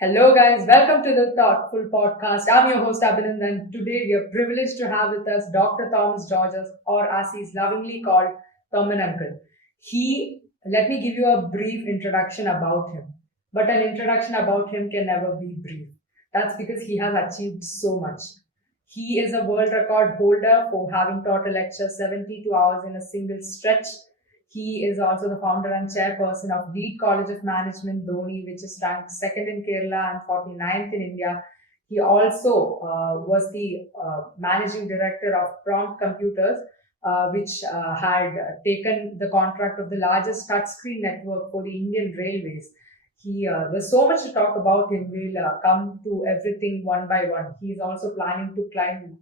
Hello, guys. Welcome to the Thoughtful Podcast. I'm your host, Abhinand, and today we are privileged to have with us Dr. Thomas Georges, or as he's lovingly called, Thoman Uncle. Let me give you a brief introduction about him. But an introduction about him can never be brief. That's because he has achieved so much. He is a world record holder for having taught a lecture 72 hours in a single stretch. He is also the founder and chairperson of Reed College of Management, Dhoni, which is ranked second in Kerala and 49th in India. He also was the managing director of Prompt Computers, which had taken the contract of the largest touchscreen network for the Indian Railways. There's so much to talk about him. We'll come to everything one by one. He's also planning to climb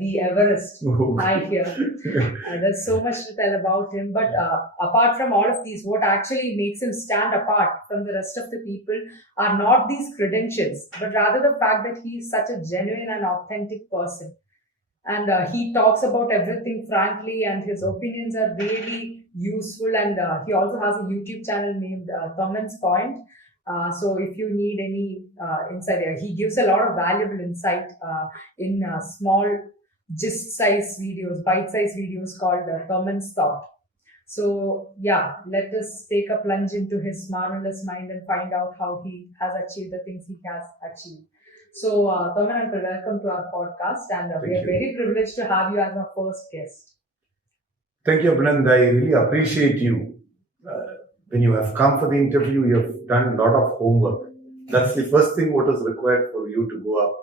the Everest, I hear. There's so much to tell about him. But apart from all of these, what actually makes him stand apart from the rest of the people are not these credentials, but rather the fact that he is such a genuine and authentic person. And he talks about everything frankly, and his opinions are really useful. And he also has a YouTube channel named Thoman's Point. So if you need any insight there, he gives a lot of valuable insight in small gist-size videos, bite-size videos called Thoman's Thought. So yeah, let us take a plunge into his marvelous mind and find out how he has achieved the things he has achieved. So Thoman Uncle, welcome to our podcast, and we are very privileged to have you as our first guest. Thank you, Abhinand. I really appreciate you. When you have come for the interview, you have done a lot of homework. That's the first thing what is required for you to go up.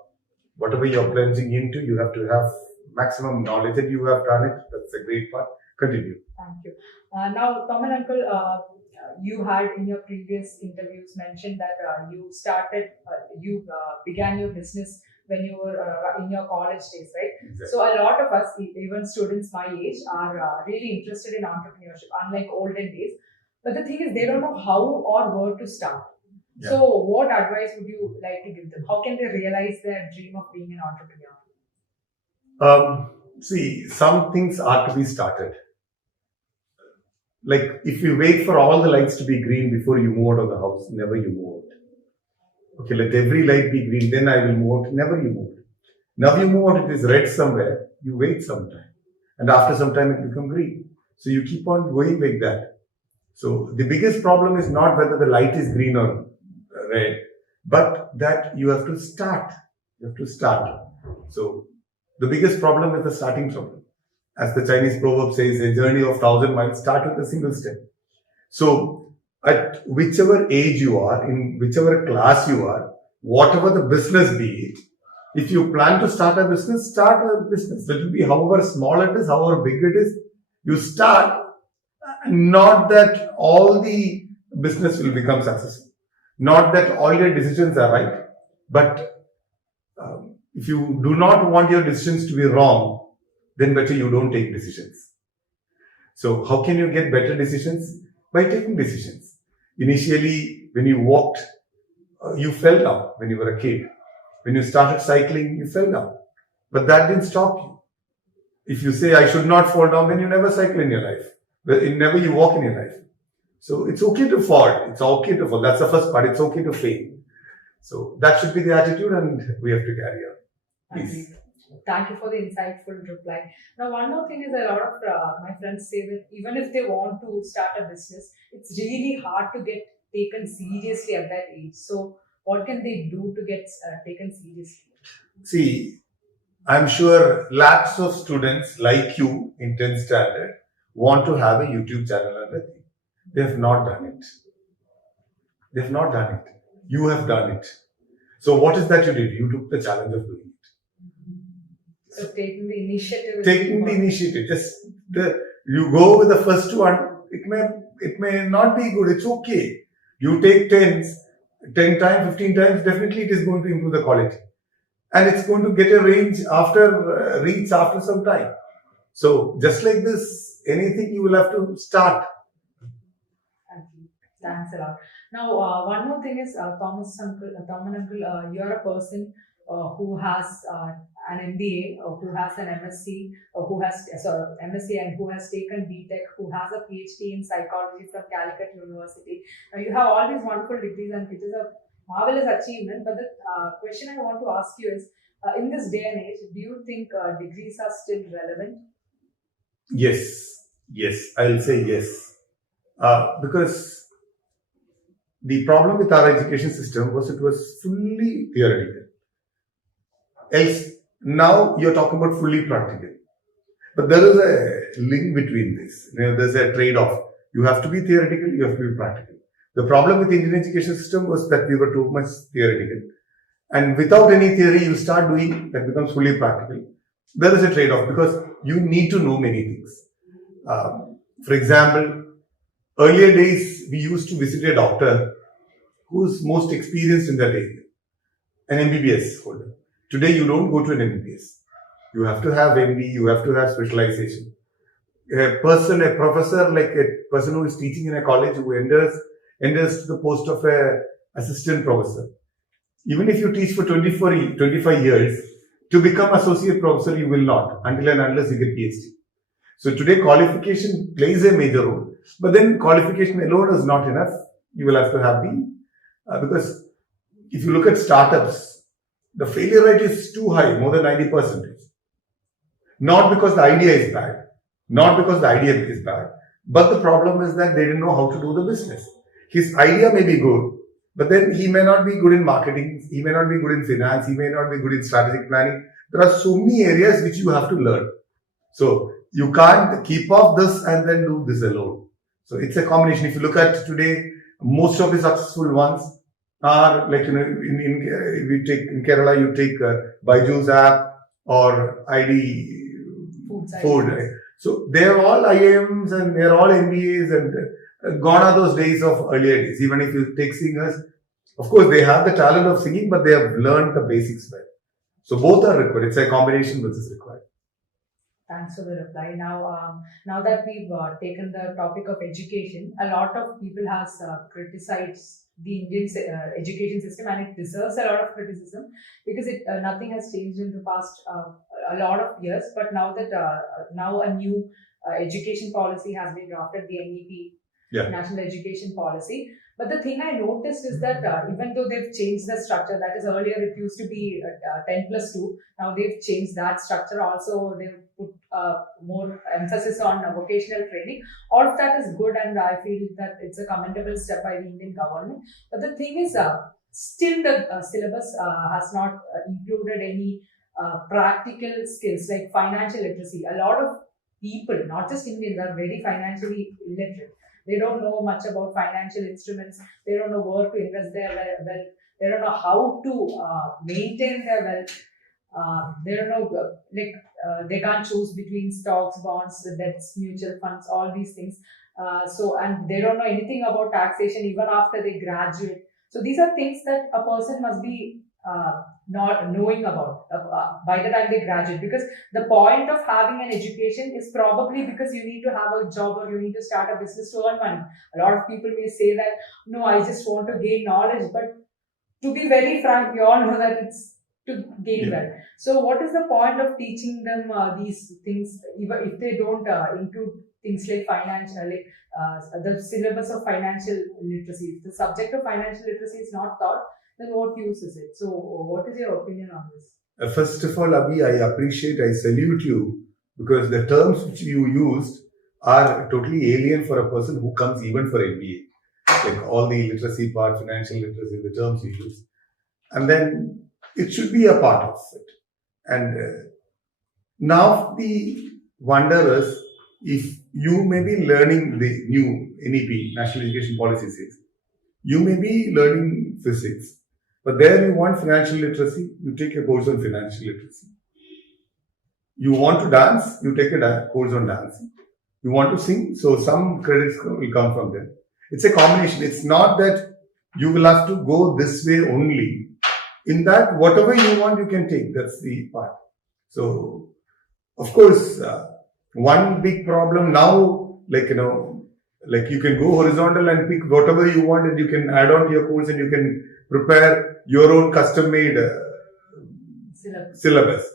Whatever you're plunging into, you have to have maximum knowledge, and you have done it. That's a great part. Continue. Thank you. Now, Thoman Uncle, you had in your previous interviews mentioned that you began your business when you were in your college days, right? Exactly. So a lot of us, even students my age, are really interested in entrepreneurship, unlike olden days. But the thing is, they don't know how or where to start. Yeah. So what advice would you like to give them? How can they realize their dream of being an entrepreneur? See, some things are to be started. Like if you wait for all the lights to be green before you move out of the house, never you move out. Okay, let every light be green, then I will move out. Never you move out. Now you move out, it is red somewhere. You wait some time, and after some time it becomes green. So you keep on going like that. So the biggest problem is not whether the light is green or red, but that you have to start. You have to start. So the biggest problem is the starting problem. As the Chinese proverb says, a journey of 1,000 miles start with a single step. So at whichever age you are, in whichever class you are, whatever the business be it, if you plan to start a business, start a business. It will be however small it is, however big it is. You start. Not that all the business will become successful. Not that all your decisions are right. But if you do not want your decisions to be wrong, then better you don't take decisions. So how can you get better decisions? By taking decisions. Initially, when you walked, you fell down when you were a kid. When you started cycling, you fell down. But that didn't stop you. If you say, I should not fall down, then you never cycle in your life. Never you walk in your life. So it's okay to fall. It's okay to fall. That's the first part. It's okay to fail. So that should be the attitude, and we have to carry on. Please. Thank you for the insightful reply. Now, one more thing is a lot of my friends say that even if they want to start a business, it's really hard to get taken seriously at that age. So what can they do to get taken seriously? See, I'm sure lakhs of students like you in 10th standard want to have a YouTube channel and everything. They have not done it. They have not done it. You have done it. So what is that you did? You took the challenge of doing it. So taking the initiative. Taking the initiative. You go with the first one. It may not be good. It's okay. You take 10 times, 15 times. Definitely, it is going to improve the quality, and it's going to get a reach after some time. So just like this, anything you will have to start. Thank you. Thanks a lot. Now, one more thing is, Thoman Uncle, you're a person who has an MBA, who has an MSc, MSc, and who has taken BTech, who has a PhD in psychology from Calicut University. Now, you have all these wonderful degrees, and it is a marvelous achievement. But the question I want to ask you is, in this day and age, do you think degrees are still relevant? Yes, I'll say yes. Because the problem with our education system was it was fully theoretical. Else, now you're talking about fully practical. But there is a link between this. There's a trade-off. You have to be theoretical, you have to be practical. The problem with the Indian education system was that we were too much theoretical. And without any theory, you start doing, that becomes fully practical. There is a trade-off because you need to know many things. For example, earlier days, we used to visit a doctor who's most experienced in that area, an MBBS holder. Today, you don't go to an MBBS. You have to have MD, you have to have specialization. A professor, like a person who is teaching in a college who enters to the post of a assistant professor. Even if you teach for 25 years, to become associate professor, you will not, until and unless you get PhD. So today, qualification plays a major role. But then qualification alone is not enough. You will have to have because if you look at startups, the failure rate is too high, more than 90%. Not because the idea is bad, but the problem is that they didn't know how to do the business. His idea may be good, but then he may not be good in marketing, he may not be good in finance, he may not be good in strategic planning. There are so many areas which you have to learn. So you can't keep up this and then do this alone. So it's a combination. If you look at today, most of the successful ones are like, in Kerala, you take Byju's app or ID Food. So they're all IIMs and they're all MBAs and gone are those days of earlier days. Even if you take singers, of course, they have the talent of singing, but they have learned the basics well. So both are required. It's a combination which is required. Thanks for the reply. Now that we've taken the topic of education, a lot of people has criticized the Indian education system, and it deserves a lot of criticism because nothing has changed in the past a lot of years. But now that now a new education policy has been drafted, the NEP, National Education Policy. But the thing I noticed is that even though they've changed the structure, that is earlier it used to be 10+2, now they've changed that structure. Also, they've put more emphasis on vocational training. All of that is good, and I feel that it's a commendable step by the Indian government. But the thing is, still the syllabus has not included any practical skills like financial literacy. A lot of people, not just Indians, are very financially illiterate. They don't know much about financial instruments. They don't know where to invest their wealth. They don't know how to maintain their wealth. They don't know, they can't choose between stocks, bonds, debts, mutual funds, all these things. And they don't know anything about taxation even after they graduate. So these are things that a person must be not knowing about by the time they graduate, because the point of having an education is probably because you need to have a job or you need to start a business to earn money. A lot of people may say that, no, I just want to gain knowledge, but to be very frank, we all know that it's to gain wealth. So what is the point of teaching them these things even if they don't include things like the syllabus of financial literacy? If the subject of financial literacy is not taught, then what use is it? So what is your opinion on this? First of all, Abhi, I salute you, because the terms which you used are totally alien for a person who comes even for MBA. Like all the literacy part, financial literacy, the terms you use. And then it should be a part of it. And now the wonder is, if you may be learning the new NEP, National Education Policy says, you may be learning physics, but there you want financial literacy, you take a course on financial literacy. You want to dance, you take a course on dancing. You want to sing, so some credits will come from there. It's a combination. It's not that you will have to go this way only. In that, whatever you want, you can take. That's the part. So, of course, one big problem now, like you can go horizontal and pick whatever you want, and you can add on to your course and you can prepare your own custom-made syllabus.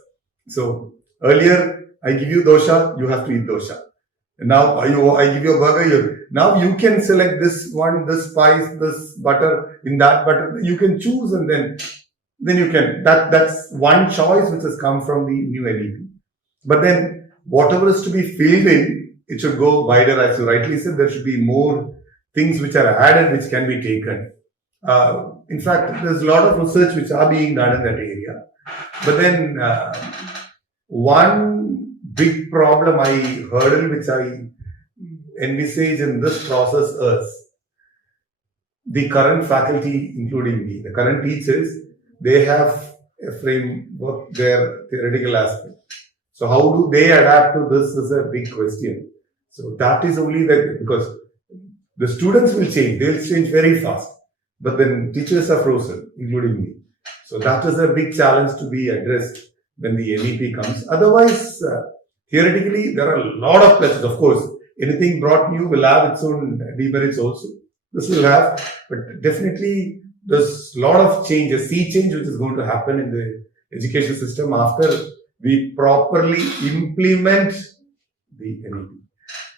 So, earlier, I give you dosha, you have to eat dosha. Now I give you a burger. Now you can select this one, this spice, this butter, in that butter. You can choose, and then you can. That's one choice which has come from the new NEP. But then whatever is to be filled in, it should go wider. As you rightly said, there should be more things which are added which can be taken. In fact, there's a lot of research which are being done in that area. But then one big problem hurdle which I envisage in this process is the current faculty, including me, the current teachers, they have a framework, their theoretical aspect. So how do they adapt to this is a big question. So that is only that, because the students will change, they'll change very fast. But then teachers are frozen, including me. So that is a big challenge to be addressed when the NEP comes. Otherwise, theoretically, there are a lot of pluses. Of course, anything brought new will have its own demerits also. This will have, but definitely there's a lot of change, a sea change which is going to happen in the education system after we properly implement the NEP.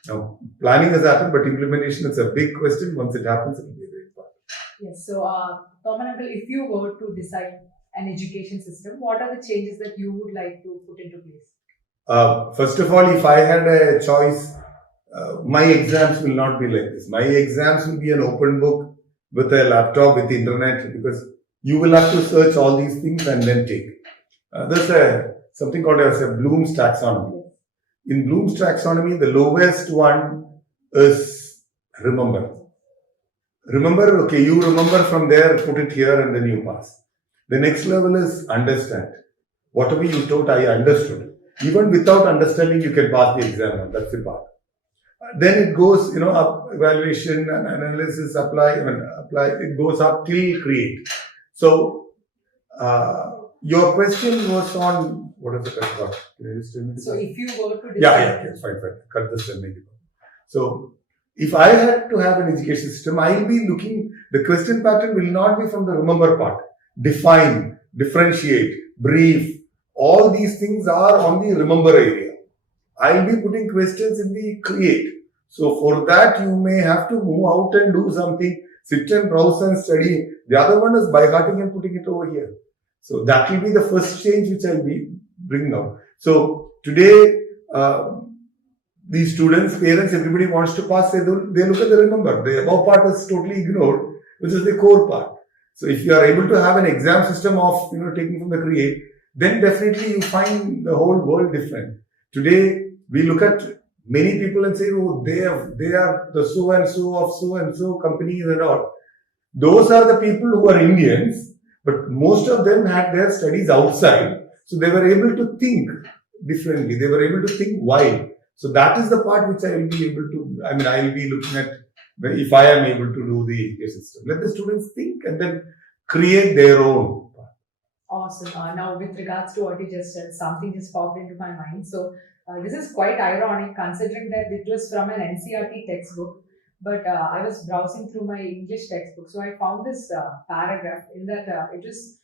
Now, planning has happened, but implementation is a big question. Once it happens, it will be a great part. Yes. So, Tom and Uncle, if you were to decide an education system, what are the changes that you would like to put into place? First of all, if I had a choice, my exams will not be like this. My exams will be an open book with a laptop, with the internet, because you will have to search all these things and then take. There's something called as a Bloom's taxonomy. In Bloom's taxonomy, the lowest one is remember. Remember, okay, you remember from there, put it here, and then you pass. The next level is understand. Whatever you taught, I understood. Even without understanding, you can pass the exam. That's the part. Then it goes, up evaluation and analysis, apply. It goes up till create. So, your question was on, what is the correct part? Can you just tell me? So, if you were to decide. Yeah, fine. Cut this and make it. So, if I had to have an education system, I'll be looking, the question pattern will not be from the remember part. Define, differentiate, brief, all these things are on the remember area. I'll be putting questions in the create. So for that, you may have to move out and do something, sit and browse and study. The other one is by hearting and putting it over here. So that will be the first change which I'll be bringing out. So today, these students, parents, everybody wants to pass, they look at the remember. The above part is totally ignored, which is the core part. So if you are able to have an exam system of, taking from the create, then definitely you find the whole world different. Today, we look at many people and say, oh, they are the so-and-so of so-and-so companies and all. Those are the people who are Indians, but most of them had their studies outside. So they were able to think differently. They were able to think wide. So that is the part which I will be able to, I will be looking at if I am able to do the education system. Let the students think and then create their own. Awesome. Now, with regards to what you just said, something just popped into my mind. So, this is quite ironic considering that it was from an NCERT textbook, but I was browsing through my English textbook. So, I found this paragraph in that it was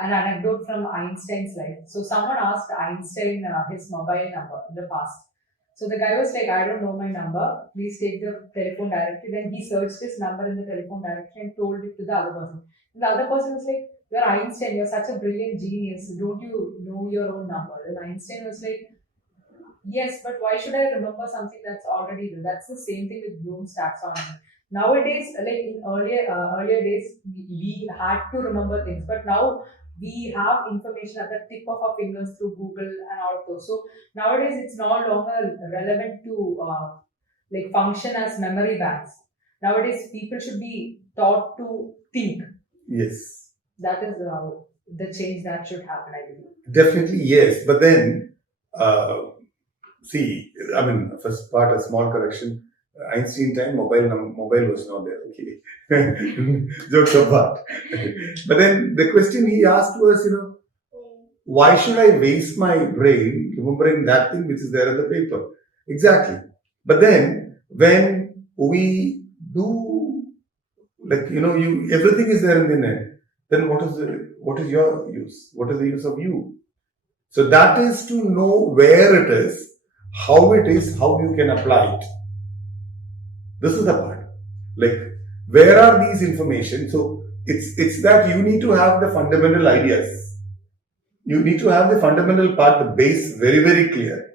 an anecdote from Einstein's life. So, someone asked Einstein his mobile number in the past. So the guy was like, I don't know my number. Please take the telephone directory. Then he searched his number in the telephone directory and told it to the other person. And the other person was like, you're Einstein. You're such a brilliant genius. Don't you know your own number? And Einstein was like, yes, but why should I remember something that's already there? That's the same thing with Bloom's taxonomy. Nowadays, like in earlier days, we had to remember things. But now, we have information at the tip of our fingers through Google and all of those. So nowadays it's no longer relevant to function as memory banks. Nowadays people should be taught to think. Yes. That is the change that should happen, I believe. Definitely yes. But then, first part, a small correction. Einstein time, mobile was not there. Okay. Jokes apart. But then the question he asked was, why should I waste my brain remembering that thing which is there on the paper? Exactly. But then when we do, everything is there in the net, then what is your use? What is the use of you? So that is to know where it is, how it is, how you can apply it. This is the part. Like, where are these information? So it's that you need to have the fundamental ideas. You need to have the fundamental part, the base very, very clear.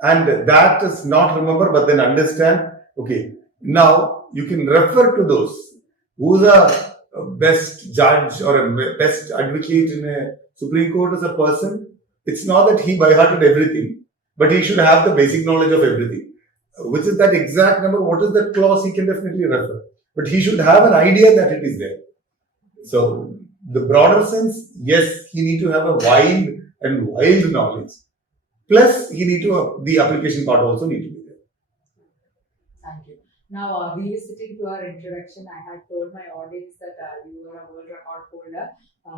And that is not remember, but then understand, okay, now you can refer to those. Who's a best judge or a best advocate in a Supreme Court as a person? It's not that he by hearted everything, but he should have the basic knowledge of everything. Which is that exact number? What is that clause? He can definitely refer. But he should have an idea that it is there. So, the broader sense, yes, he need to have a wild knowledge. Plus, he need to, the application part also need to be there. Thank you. Now, revisiting to our introduction, I had told my audience that you were a world record holder.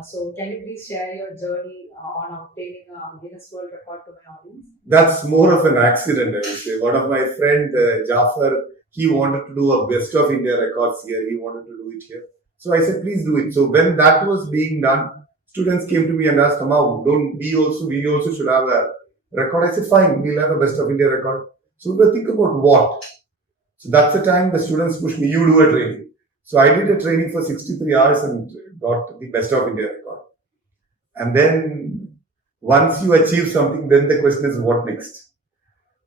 So, can you please share your journey on obtaining a Guinness World Record to my audience? That's more of an accident, I would say. One of my friend, Jafar, he wanted to do a Best of India records here. He wanted to do it here. So I said, please do it. So when that was being done, students came to me and asked, we also should have a record. I said, fine, we'll have a Best of India record. So we were thinking about what? So that's the time the students pushed me, you do a training. So I did a training for 63 hours and got the Best of India record. And then once you achieve something, then the question is what next?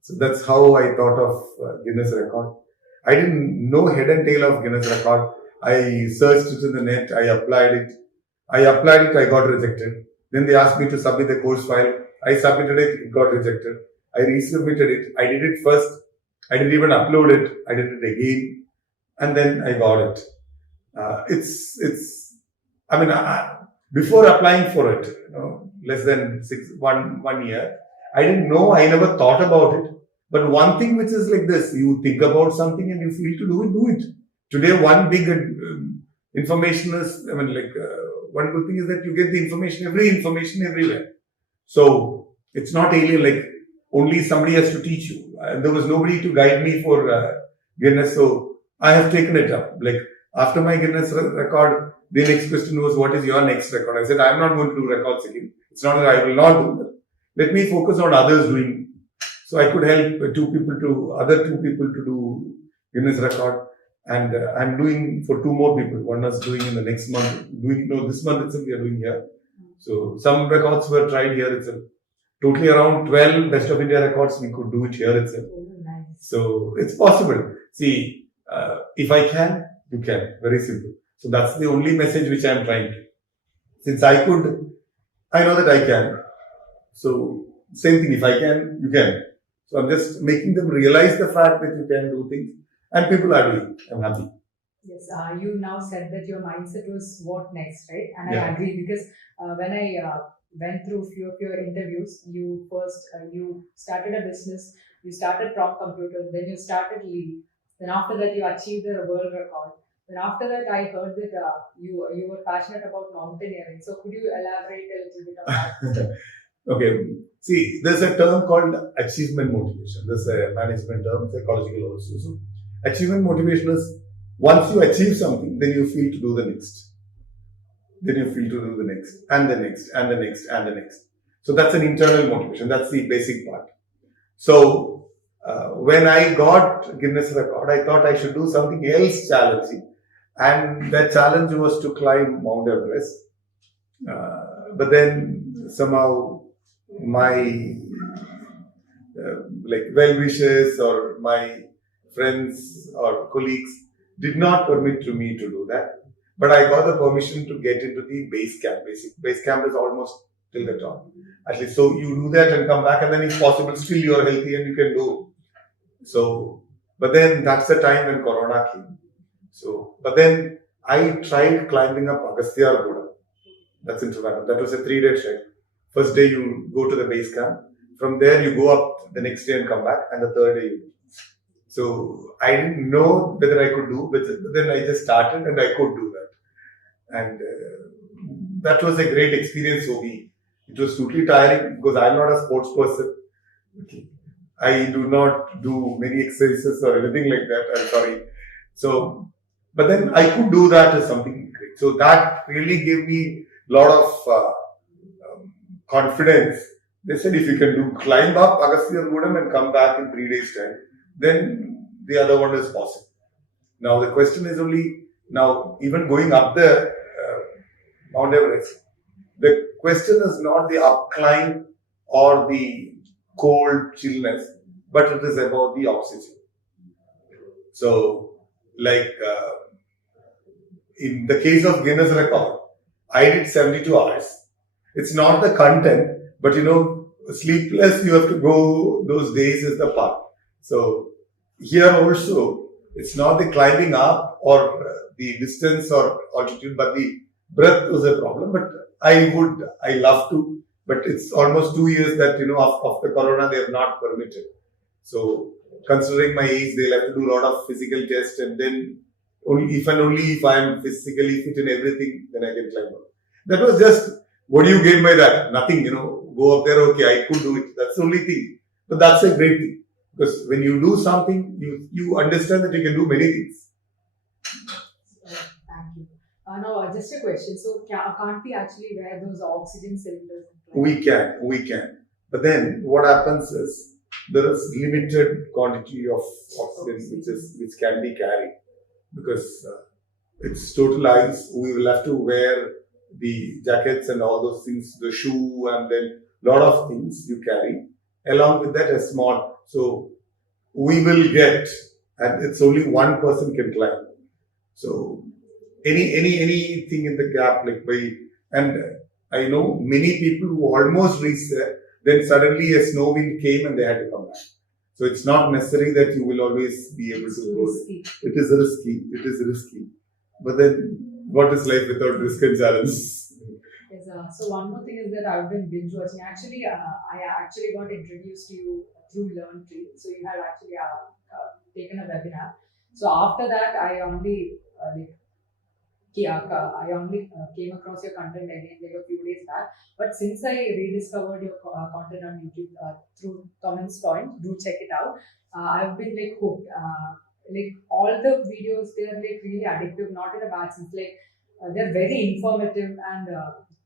So that's how I thought of Guinness record. I didn't know head and tail of Guinness record. I searched it in the net. I applied it. I got rejected. Then they asked me to submit the course file. I submitted it. It got rejected. I resubmitted it. I did it first. I didn't even upload it. I did it again. And then I got it. Before applying for it, less than 1 year, I didn't know. I never thought about it. But one thing which is like this, you think about something and you feel to do it. Today, one big information is, one good thing is that you get the information everywhere. So, it's not alien, like only somebody has to teach you. There was nobody to guide me for Guinness, so I have taken it up. Like, after my Guinness record, the next question was, what is your next record? I said, I'm not going to do records again. It's not that I will not do that. Let me focus on others doing. So I could help other two people to do Guinness record. And I'm doing for 2 more people. One is doing in the next month. This month itself we are doing here. So some records were tried here itself. Totally around 12 Best of India records we could do it here itself. Oh, nice. So it's possible. See, if I can, you can. Very simple. So that's the only message which I'm trying to. Since I could, I know that I can. So same thing, if I can, you can. So I'm just making them realize the fact that you can do things. And people are doing. I'm happy. Yes, you now said that your mindset was what next, right? And Yeah. I agree because when I went through a few of your interviews, you started a business, you started Prop Computers, then you started Lee. Then after that, you achieved a world record. Then after that, I heard that you were passionate about mountaineering. So could you elaborate a little bit on that? Okay. See, there's a term called achievement motivation. There's a management term, psychological also. So, achievement motivation is once you achieve something, then you feel to do the next. Then you feel to do the next, and the next, and the next, and the next. So that's an internal motivation. That's the basic part. So when I got Guinness record, I thought I should do something else challenging. And that challenge was to climb Mount Everest. But then somehow my well-wishers or my friends or colleagues did not permit to me to do that. But I got the permission to get into the base camp. Base camp is almost till the top. At least, so you do that and come back, and then if possible, still you are healthy and you can do. So, but then that's the time when Corona came. So, but then I tried climbing up Agasthyarkuda. That's in Trivandrum. That was a 3-day trek. First day you go to the base camp. From there you go up the next day and come back, and the third day you do. So I didn't know whether I could do, but then I just started and I could do that. And that was a great experience for me. It was totally tiring because I'm not a sports person. Okay. I do not do many exercises or anything like that. I'm sorry. So, but then I could do that as something great. So that really gave me a lot of confidence They said if you can climb up Agasthyargudam and come back in 3 days' time, then the other one is possible. Now the question is only now even going up the Mount Everest. The question is not the up climb or the cold chillness, but it is about the oxygen. So, like in the case of Guinness record, I did 72 hours. It's not the content, but sleepless, you have to go those days is the part. So, here also, it's not the climbing up or the distance or altitude, but the breath was a problem. But I love to, but it's almost 2 years that, of the corona, they have not permitted. So, considering my age, they'll have to do a lot of physical tests, and then only if I'm physically fit in everything, then I can climb up. That was just, what do you gain by that? Nothing, go up there, okay, I could do it. That's the only thing. But that's a great thing. Because when you do something, you understand that you can do many things. Thank you. Now, just a question. So, can't we actually wear those oxygen cylinders? We can. But then what happens is, there is limited quantity of oxygen which can be carried, because it's total ice. We will have to wear the jackets and all those things, the shoe, and then lot of things you carry. Along with that, a small. So we will get, and it's only one person can climb. So anything in the gap, and I know many people who almost reached there. Then suddenly a snow wind came and they had to come back. So it's not necessary that you will always be able to go. It is risky. But then, what is life without risk and challenge? Yes, so one more thing is that I've been binge watching. Actually, I actually got introduced to you through LearnTree. So you had actually taken a webinar. So after that, I only came across your content again a few days back. But since I rediscovered your content on YouTube through Thomin's Point, do check it out. I've been hooked. All the videos, they're really addictive, not in a bad sense. They're very informative, and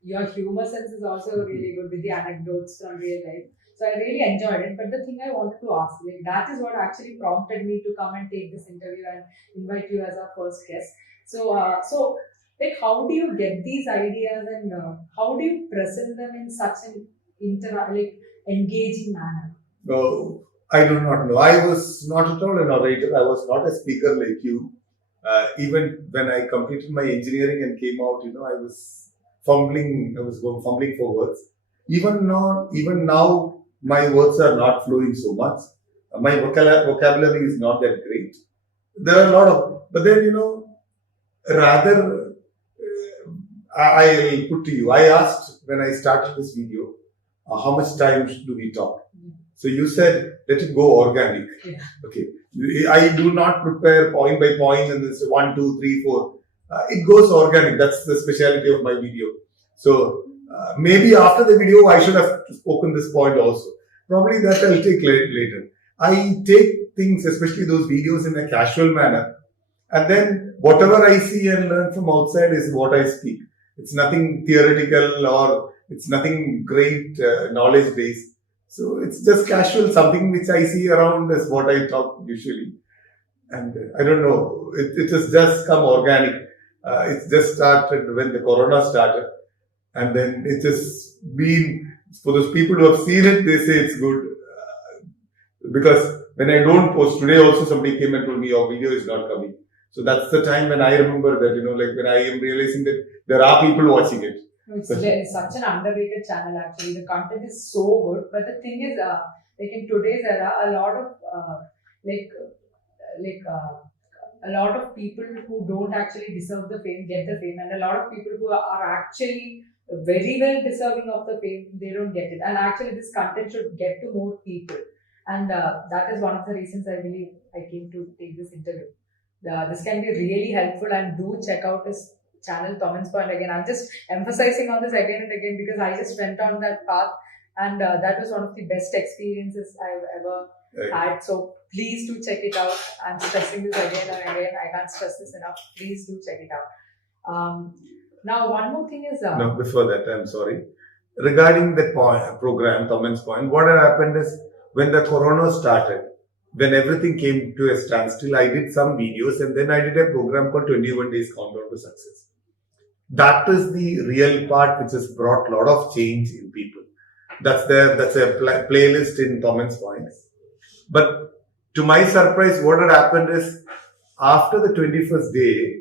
your humor sense is also really good with the anecdotes from real life. So I really enjoyed it. But the thing I wanted to ask, that is what actually prompted me to come and take this interview and invite you as our first guest. So, how do you get these ideas, and how do you present them in such an engaging manner? No, I do not know. I was not at all an orator. I was not a speaker like you. Even when I completed my engineering and came out, I was fumbling. I was fumbling for words. Even now, my words are not flowing so much. My vocabulary is not that great. There are a lot of, but then rather, I'll put to you. I asked when I started this video, how much time do we talk? So you said, let it go organic. Yeah. Okay. I do not prepare point by point and this 1, 2, 3, 4. It goes organic. That's the speciality of my video. So maybe after the video, I should have spoken this point also. Probably that I'll take later. I take things, especially those videos, in a casual manner. And then whatever I see and learn from outside is what I speak. It's nothing theoretical or it's nothing great knowledge based. So it's just casual, something which I see around is what I talk usually. And I don't know, it has just come organic. It's just started when the corona started. And then it has been, for those people who have seen it, they say it's good. Because when I don't post, today also somebody came and told me your video is not coming. So that's the time when I remember that, when I am realizing that there are people watching it. It's such an underrated channel actually. The content is so good. But the thing is, in today's era, a lot of a lot of people who don't actually deserve the fame get the fame, and a lot of people who are actually very well deserving of the fame, they don't get it. And actually, this content should get to more people. And that is one of the reasons I believe I came to take this interview. This can be really helpful, and do check out his channel, Thomin's Point. Again, I'm just emphasizing on this again and again because I just went on that path, and that was one of the best experiences I've ever had. So please do check it out. I'm stressing this again and again. I can't stress this enough. Please do check it out. Now, one more thing is... no, before that, I'm sorry. regarding the program, Thomas point, what had happened is when the corona started, when everything came to a standstill, I did some videos and then I did a program called 21 Days Countdown to Success. That is the real part which has brought a lot of change in people. That's a playlist in Thomas points. But to my surprise, what had happened is after the 21st day,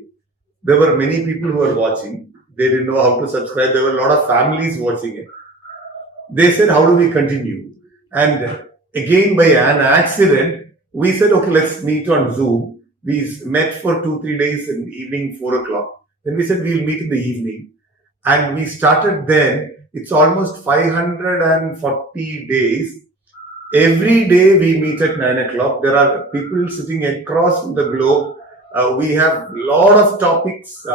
there were many people who were watching. They didn't know how to subscribe. There were a lot of families watching it. They said, how do we continue? And again, by an accident, we said, okay, let's meet on Zoom. We met for 2-3 days in the evening, 4 o'clock. Then we said, we'll meet in the evening. And we started then. It's almost 540 days. Every day we meet at 9 o'clock. There are people sitting across the globe. We have a lot of topics,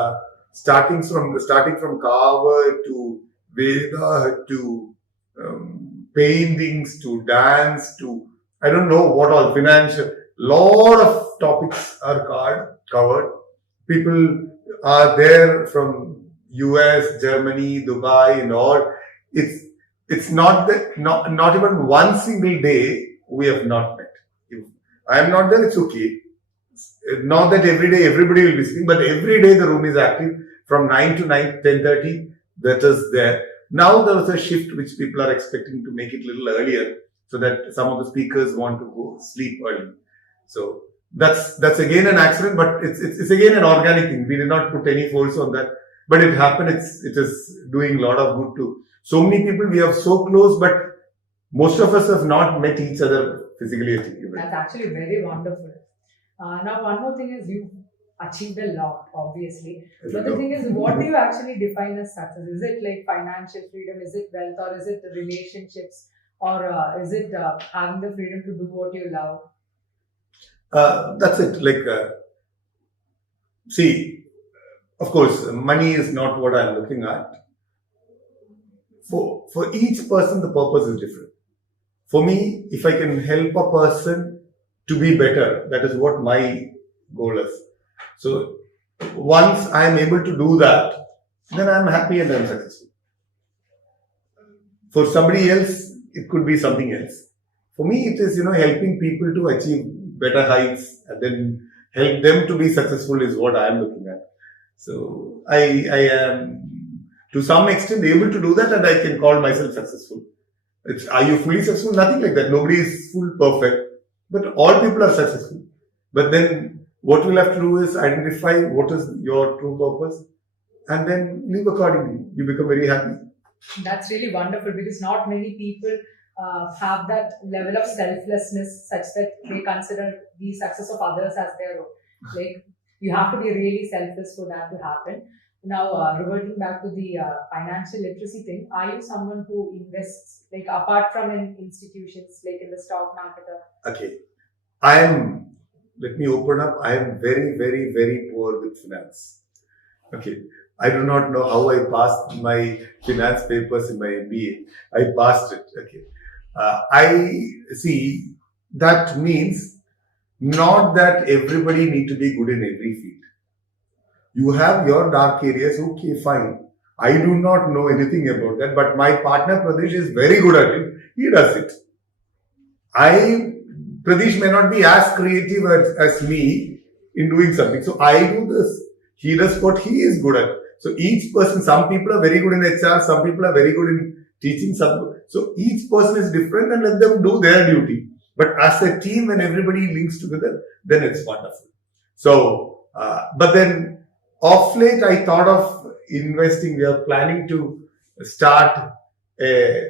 starting from Kava to Veda to paintings to dance to I don't know what all financial. Lot of topics are covered. People are there from US, Germany, Dubai, and all. It's not that not even one single day we have not met. If I am not there, it's okay. Not that every day everybody will be speaking, but every day the room is active from 9 to 10:30. That is there. Now there is a shift which people are expecting to make it a little earlier, so that some of the speakers want to go sleep early. So that's again an accident, but it's again an organic thing. We did not put any force on that, but it happened. It is doing a lot of good to so many people. We are so close, but most of us have not met each other physically at event. That's actually very wonderful. Now, one more thing is you achieved a lot, obviously. But the thing is, what do you actually define as success? Is it like financial freedom? Is it wealth? Or is it relationships? Or is it having the freedom to do what you love? That's it. See, of course, money is not what I'm looking at. For each person, the purpose is different. For me, if I can help a person to be better, that is what my goal is. So once I am able to do that, then I'm happy and I'm successful. For somebody else, it could be something else. For me, it is, helping people to achieve better heights and then help them to be successful is what I am looking at. So I am to some extent able to do that, and I can call myself successful. Are you fully successful? Nothing like that. Nobody is full perfect, but all people are successful. But then what we'll have to do is identify what is your true purpose and then live accordingly. You become very happy. That's really wonderful, because not many people have that level of selflessness such that they consider the success of others as their own. Like, you have to be really selfless for that to happen. Now, reverting back to the financial literacy thing, are you someone who invests, like, apart from in institutions, like in the stock market? Okay. Let me open up. I am very, very, very poor with finance. Okay. I do not know how I passed my finance papers in my MBA. I passed it. Okay. I see that means not that everybody need to be good in every field. You have your dark areas. Okay, fine. I do not know anything about that, but my partner Pradesh is very good at it. He does it. Pradesh may not be as creative as me in doing something. So I do this. He does what he is good at. So each person, some people are very good in HR, some people are very good in teaching. So each person is different, and let them do their duty. But as a team, when everybody links together, then it's wonderful. So, but then off late, I thought of investing. We are planning to start a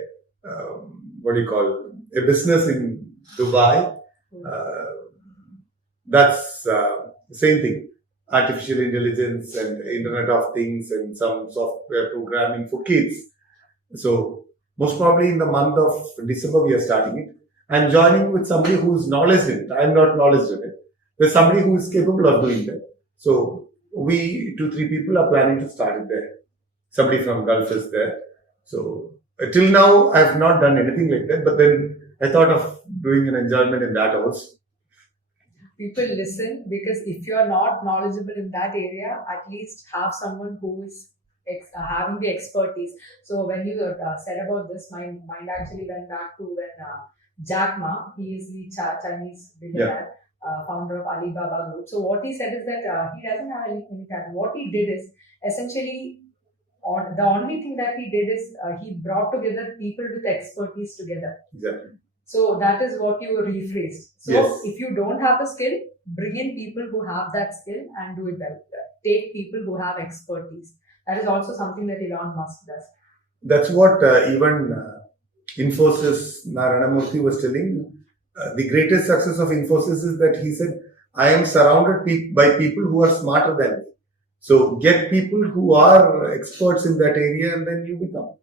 business in Dubai. That's the same thing. Artificial intelligence and Internet of Things and some software programming for kids. So most probably in the month of December we are starting it. I'm joining with somebody who's knowledge in it. I'm not knowledge in it. There's somebody who is capable of doing that. So we 2-3 people are planning to start it there. Somebody from Gulf is there. So till now I have not done anything like that. But then I thought of doing an enjoyment in that also. People listen, because if you are not knowledgeable in that area, at least have someone who is having the expertise. So when you said about this, my mind actually went back to when Jack Ma, he is the Chinese billionaire, founder of Alibaba Group. So what he said is that he doesn't have any talent. What he did is essentially, the only thing that he did is he brought together people with expertise together. Exactly. So that is what you rephrased. So Yes. if you don't have the skill, bring in people who have that skill and do it well. Take people who have expertise. That is also something that Elon Musk does. That's what even Infosys Narayana Murthy was telling. The greatest success of Infosys is that he said, I am surrounded by people who are smarter than me. So get people who are experts in that area and then you become.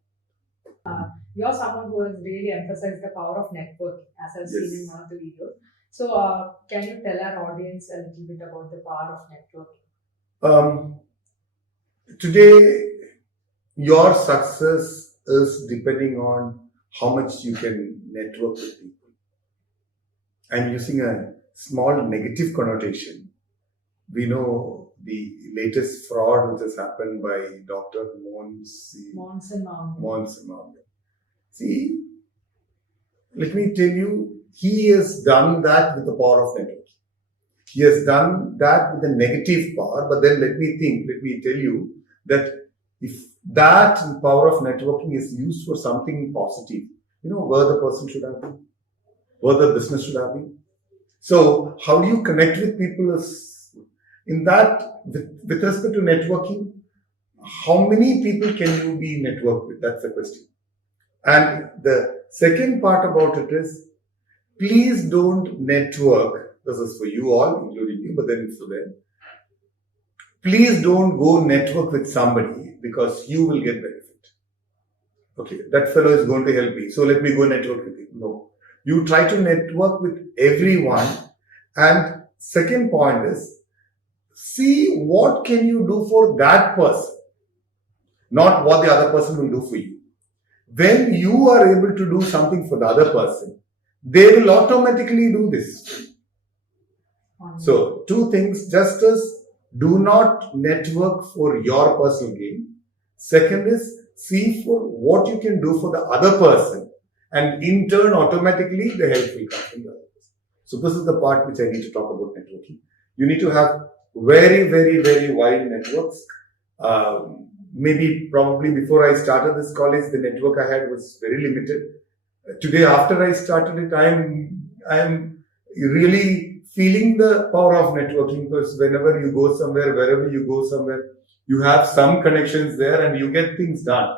You're someone who has really emphasized the power of networking, as I've seen in Yes. one of the videos. So can you tell our audience a little bit about the power of networking? Today, your success is depending on how much you can network with people. I'm using a small negative connotation. We know the latest fraud which has happened by Dr. Monson Mount. Mount. See, let me tell you, he has done that with the power of networking. He has done that with the negative power, but then let me tell you that if that power of networking is used for something positive, you know where the person should have been, where the business should have been. So how do you connect with people is in that, with respect to networking, how many people can you be networked with? That's the question. And the second part about it is, please don't network. This is for you all, including you, but then it's for them. Please don't go network with somebody because you will get benefit. Okay, that fellow is going to help me, so let me go network with him. No. You try to network with everyone. And second point is, see what can you do for that person, not what the other person will do for you. When you are able to do something for the other person, they will automatically do this. So, two things. Just as do not network for your personal gain. Second is, see for what you can do for the other person. And in turn, automatically, the help will come from the other person. So, this is the part which I need to talk about networking. You need to have very, very, very wide networks. Maybe probably before I started this college, the network I had was very limited. Today, after I started it, I'm really feeling the power of networking, because whenever you go somewhere, wherever you go somewhere, you have some connections there and you get things done.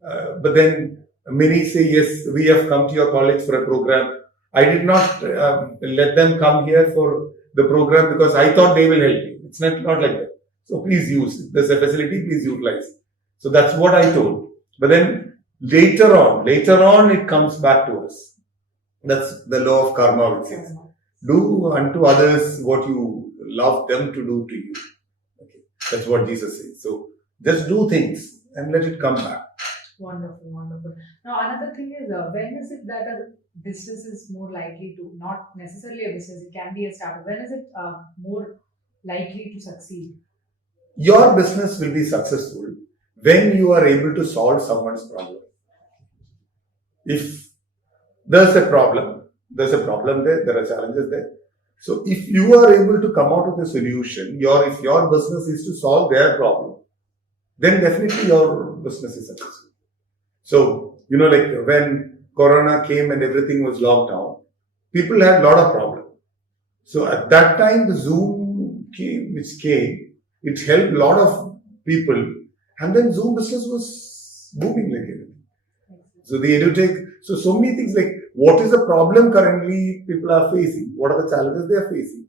But then many say, yes, we have come to your college for a program. I did not let them come here for the program because I thought they will help me. It's not like that. So please use. There's a facility, please utilize. So that's what I told. But then later on, it comes back to us. That's the law of karma, which says, do unto others what you love them to do to you. Okay. That's what Jesus says. So just do things and let it come back. Wonderful, wonderful. Now, another thing is, when is it that a business is more likely to, not necessarily a business, it can be a startup. When is it more likely to succeed? Your business will be successful when you are able to solve someone's problem. If there's a problem there, there are challenges there. So if you are able to come out with a solution, if your business is to solve their problem, then definitely your business is successful. So, like when Corona came and everything was locked down, people had a lot of problems. So at that time, the Zoom came, it helped a lot of people, and then Zoom business was booming like anything. So the EduTech, so many things like what is the problem currently people are facing, what are the challenges they are facing.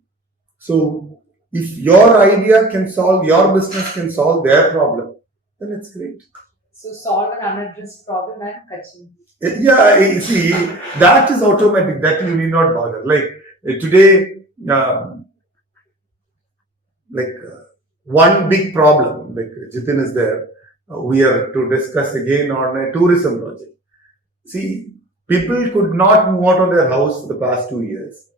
So if your idea can solve, your business can solve their problem, then it's great. So solve an unaddressed problem and kaching. Yeah, see, that is automatic, that you need not bother. Like today, one big problem, like Jitin is there, we are to discuss again on a tourism project. See, people could not move out of their house for the past 2 years.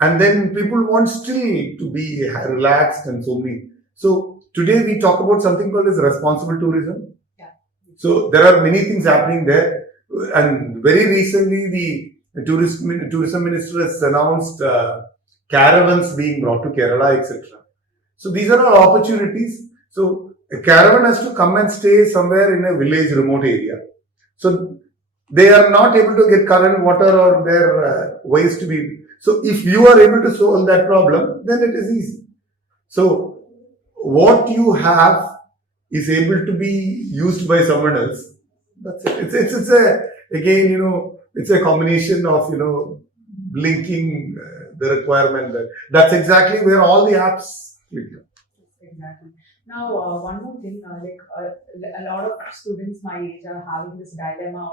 And then people want still to be relaxed and so many. So today we talk about something called as responsible tourism. Yeah. So there are many things happening there, and very recently the tourism minister has announced caravans being brought to Kerala, etc. So these are all opportunities. So a caravan has to come and stay somewhere in a village, remote area. So they are not able to get current water or their ways to be. So if you are able to solve that problem, then it is easy. So what you have is able to be used by someone else. That's it. It's a, again, it's a combination of, linking the requirement. That's exactly where all the apps click. Exactly. Now, one more thing, a lot of students my age are having this dilemma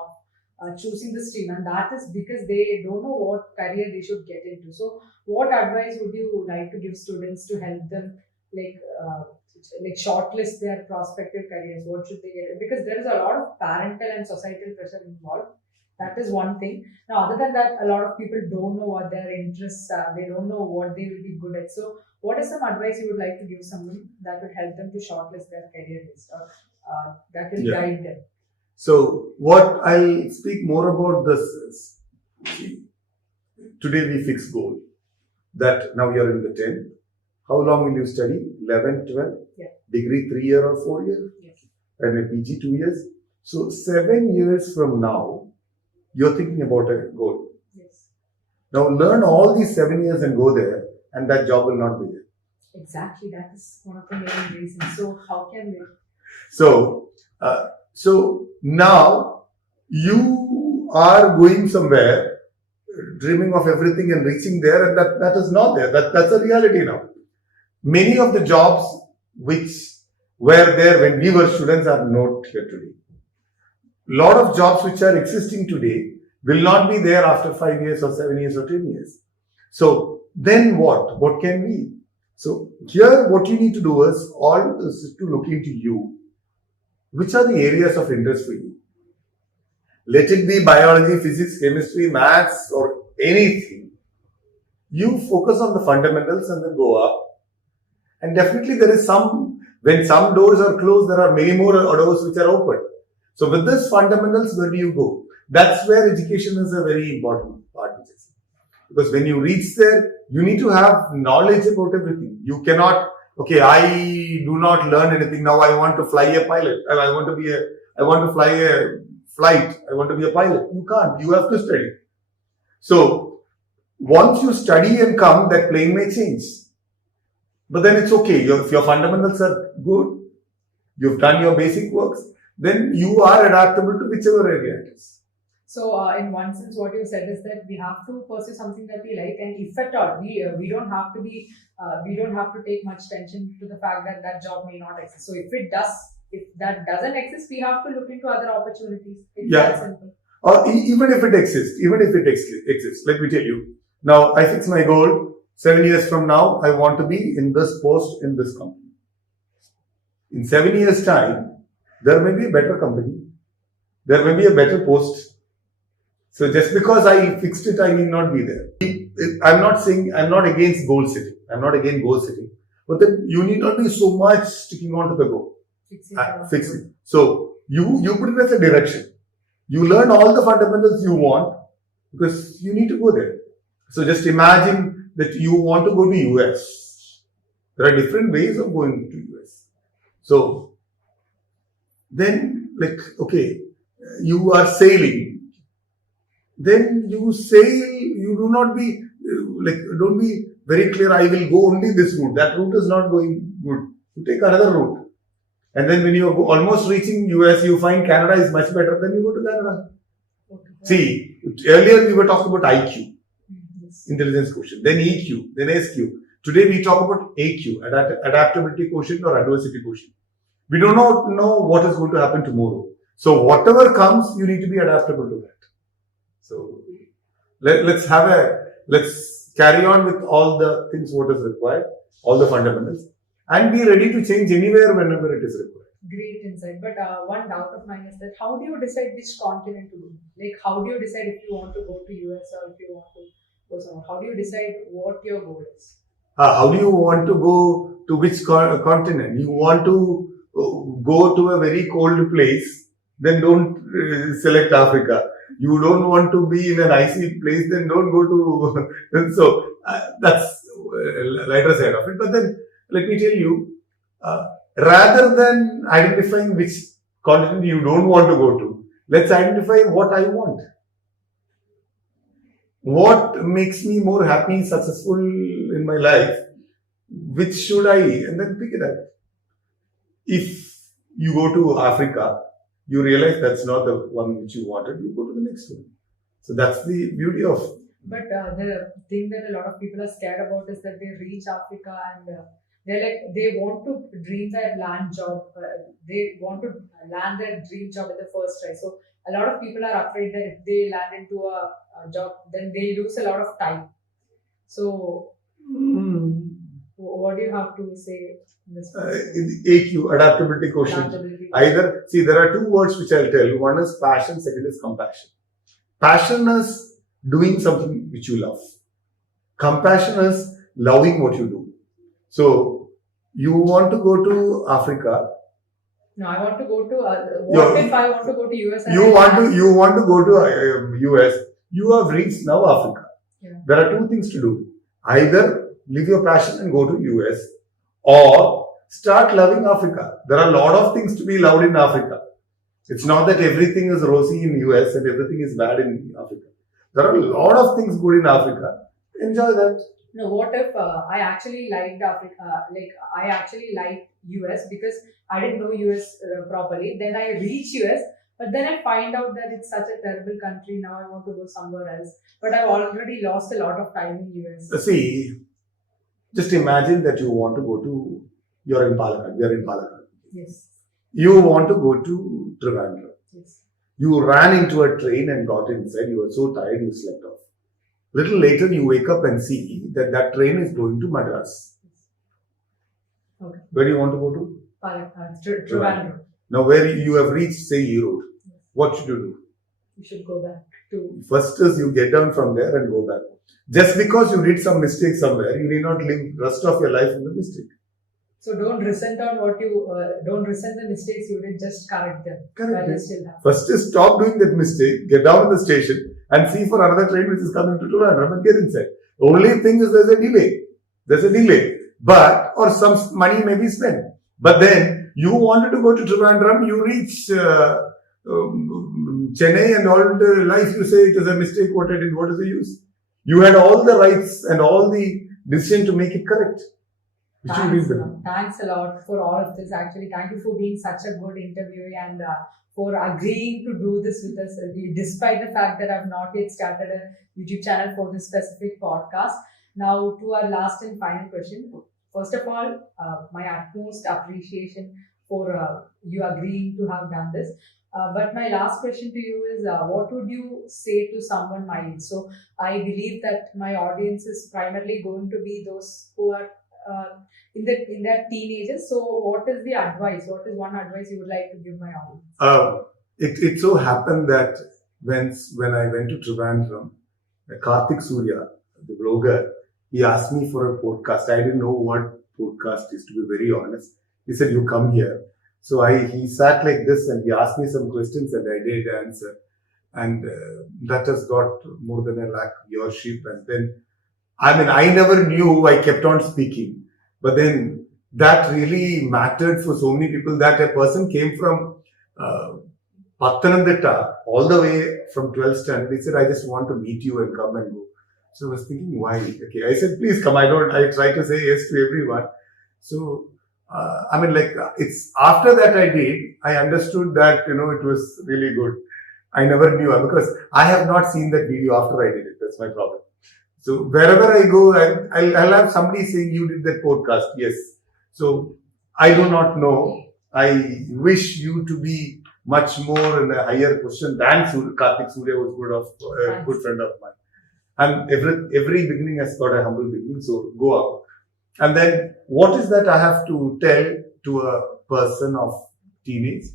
of choosing the stream, and that is because they don't know what career they should get into. So, what advice would you like to give students to help them, shortlist their prospective careers? What should they get? Because there is a lot of parental and societal pressure involved. That is one thing. Now, other than that, a lot of people don't know what their interests are. They don't know what they will be good at. So, what is some advice you would like to give someone that would help them to shortlist their career list, or that will guide them? So, what I'll speak more about this is, see, today we fix goal that now you are in the 10th. How long will you study? 11, 12? Yeah. Degree 3 year or 4 years? Yes. And a PG 2 years? So, 7 years from now, you're thinking about a goal. Yes. Now, learn all these 7 years and go there, and that job will not be there. Exactly, that is one of the main reasons. So, how can we? So now you are going somewhere, dreaming of everything and reaching there, and that is not there. That's a reality now. Many of the jobs which were there when we were students are not here today. Lot of jobs which are existing today will not be there after 5 years or 7 years or 10 years. So then what? What can be? So here what you need to do is to look into you. Which are the areas of interest for you? Let it be biology, physics, chemistry, maths, or anything. You focus on the fundamentals and then go up. And definitely there is when some doors are closed, there are many more doors which are open. So with this fundamentals, where do you go? That's where education is a very important part. Because when you reach there, you need to have knowledge about everything. You cannot, okay, I do not learn anything. Now I want to fly a pilot. I want to fly a flight. I want to be a pilot. You can't. You have to study. So once you study and come, that plane may change. But then it's okay. If your fundamentals are good, you've done your basic works, then you are adaptable to whichever area it is. So, in one sense, what you said is that we have to pursue something that we like, and if at all, we don't have to take much tension to the fact that that job may not exist. So, if that doesn't exist, we have to look into other opportunities. It's that simple. Or even if it exists, let me tell you. Now, I fix my goal. 7 years from now, I want to be in this post in this company. In 7 years' time, there may be a better company. There may be a better post. So just because I fixed it, I need not be there. I'm not against goal setting. I'm not against goal setting. But then you need not be so much sticking on to the goal. Fix it. So you put it as a direction. You learn all the fundamentals you want because you need to go there. So just imagine that you want to go to US. There are different ways of going to US. So then, you are sailing. Then you sail, you do not be, don't be very clear, I will go only this route. That route is not going good. You take another route. And then when you are almost reaching US, you find Canada is much better, then you go to Canada. Okay. See, earlier we were talking about IQ, intelligence quotient, then EQ, then SQ. Today we talk about AQ, adaptability quotient or adversity quotient. We do not know what is going to happen tomorrow. So whatever comes, you need to be adaptable to that. So let's carry on with all the things what is required, all the fundamentals, and be ready to change anywhere whenever it is required. Great insight. But one doubt of mine is that how do you decide which continent to go? How do you decide if you want to go to US or if you want to go somewhere? How do you decide what your goal is? How do you want to go to which continent. You want to go to a very cold place, then don't select Africa. You don't want to be in an icy place, then don't go to. So that's lighter side of it. But then let me tell you, rather than identifying which continent you don't want to go to, let's identify what I want. What makes me more happy, successful in my life? Which should I? And then pick it up. If you go to Africa, you realize that's not the one which you wanted, you go to the next one. So that's the beauty of. But the thing that a lot of people are scared about is that they reach Africa and they're like, they want to dream their land job. They want to land their dream job at the first try. So a lot of people are afraid that if they land into a job, then they lose a lot of time. So what do you have to say in this? AQ, adaptability quotient. Either, see, there are two words which I'll tell you. One is passion, second is compassion. Passion is doing something which you love. Compassion is loving what you do. So, you want to go to Africa. No, I want to go to. What if I want to go to US? You want to go to US. You have reached now Africa. Yeah. There are two things to do. Either leave your passion and go to US, or start loving Africa. There are a lot of things to be loved in Africa. It's not that everything is rosy in US and everything is bad in Africa. There are a lot of things good in Africa. Enjoy that. No, what if I actually liked Africa? Like I actually liked US because I didn't know US properly. Then I reach US, but then I find out that it's such a terrible country. Now I want to go somewhere else. But I've already lost a lot of time in US. See, just imagine that you want to go to. You're in Palakkad. We are in Palakkad. Yes. You want to go to Trivandrum. Yes. You ran into a train and got inside. You were so tired you slept off. Little later, you wake up and see that that train is going to Madras. Okay. Where do you want to go to? Palakkad, Trivandrum. Now, where you have reached, say, Erode, what should you do? You should go back to. First is you get down from there and go back. Just because you did some mistake somewhere, you need not live rest of your life in the mistake. So don't resent on what you don't resent the mistakes you did. Just correct them. Correct. Still happen. First is stop doing that mistake, get down in the station and see for another train which is coming to Trivandrum and get inside. The only thing is there's a delay. There's a delay. But, or some money may be spent. But then, you wanted to go to Trivandrum, you reach Chennai and all the life you say it is a mistake, what I did, what is the use? You had all the rights and all the decision to make it correct. Thanks a lot for all of this. Actually, thank you for being such a good interviewee and for agreeing to do this with us, despite the fact that I've not yet started a YouTube channel for this specific podcast. Now, to our last and final question. First of all, my utmost appreciation for you agreeing to have done this. But my last question to you is, what would you say to someone my age? So, I believe that my audience is primarily going to be those who are in their teenagers. So what is the advice? What is one advice you would like to give my audience? It so happened that when I went to Trivandrum, Karthik Surya, the blogger, he asked me for a podcast. I didn't know what podcast is, to be very honest. He said, you come here. So he sat like this and he asked me some questions and I did answer. And that has got more than 1 lakh viewership. And then I never knew, I kept on speaking. But then that really mattered for so many people that a person came from Pathanamthitta all the way from 12th standard. He said, I just want to meet you and come and go. So I was thinking, why? Okay, I said, please come. I try to say yes to everyone. So, it's after that I understood that, it was really good. I never knew because I have not seen that video after I did it. That's my problem. So wherever I go, I'll have somebody saying, you did that podcast. Yes. So I do not know. I wish you to be much more in a higher position than Karthik Surya was a good friend of mine. And every beginning has got a humble beginning. So go out. And then what is that I have to tell to a person of teenage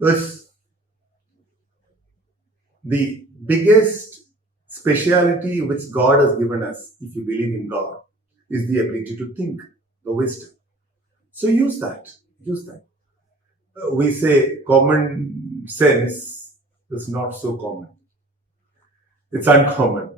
is the biggest speciality which God has given us, if you believe in God, is the ability to think, the wisdom. So use that. Use that. We say common sense is not so common. It's uncommon.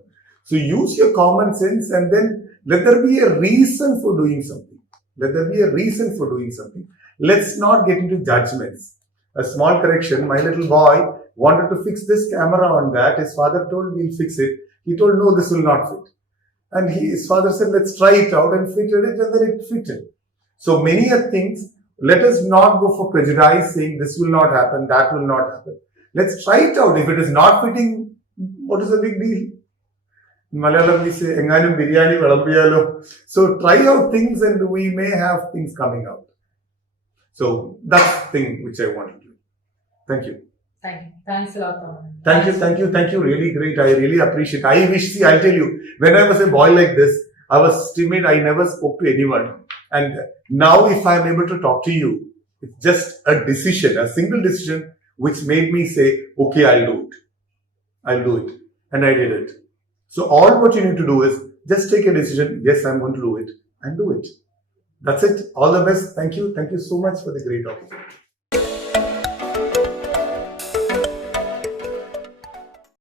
So use your common sense and then let there be a reason for doing something. Let there be a reason for doing something. Let's not get into judgments. A small correction, my little boy wanted to fix this camera on that. His father told, we'll fix it. He told, no, this will not fit. And his father said, let's try it out, and fitted it, and then it fitted. So many things, let us not go for prejudice saying this will not happen, that will not happen. Let's try it out. If it is not fitting, what is the big deal? In Malayalam we say, enganum biryani valampiyalo. So try out things and we may have things coming out. So that's the thing which I wanted to do. Thank you. Thank you. Thanks a lot, Tom. Thank you. Really great. I really appreciate it. I wish, I'll tell you, when I was a boy like this, I was timid. I never spoke to anyone. And now if I'm able to talk to you, it's just a decision, a single decision, which made me say, okay, I'll do it. I'll do it. And I did it. So all what you need to do is just take a decision. Yes, I'm going to do it, and do it. That's it. All the best. Thank you. Thank you so much for the great opportunity.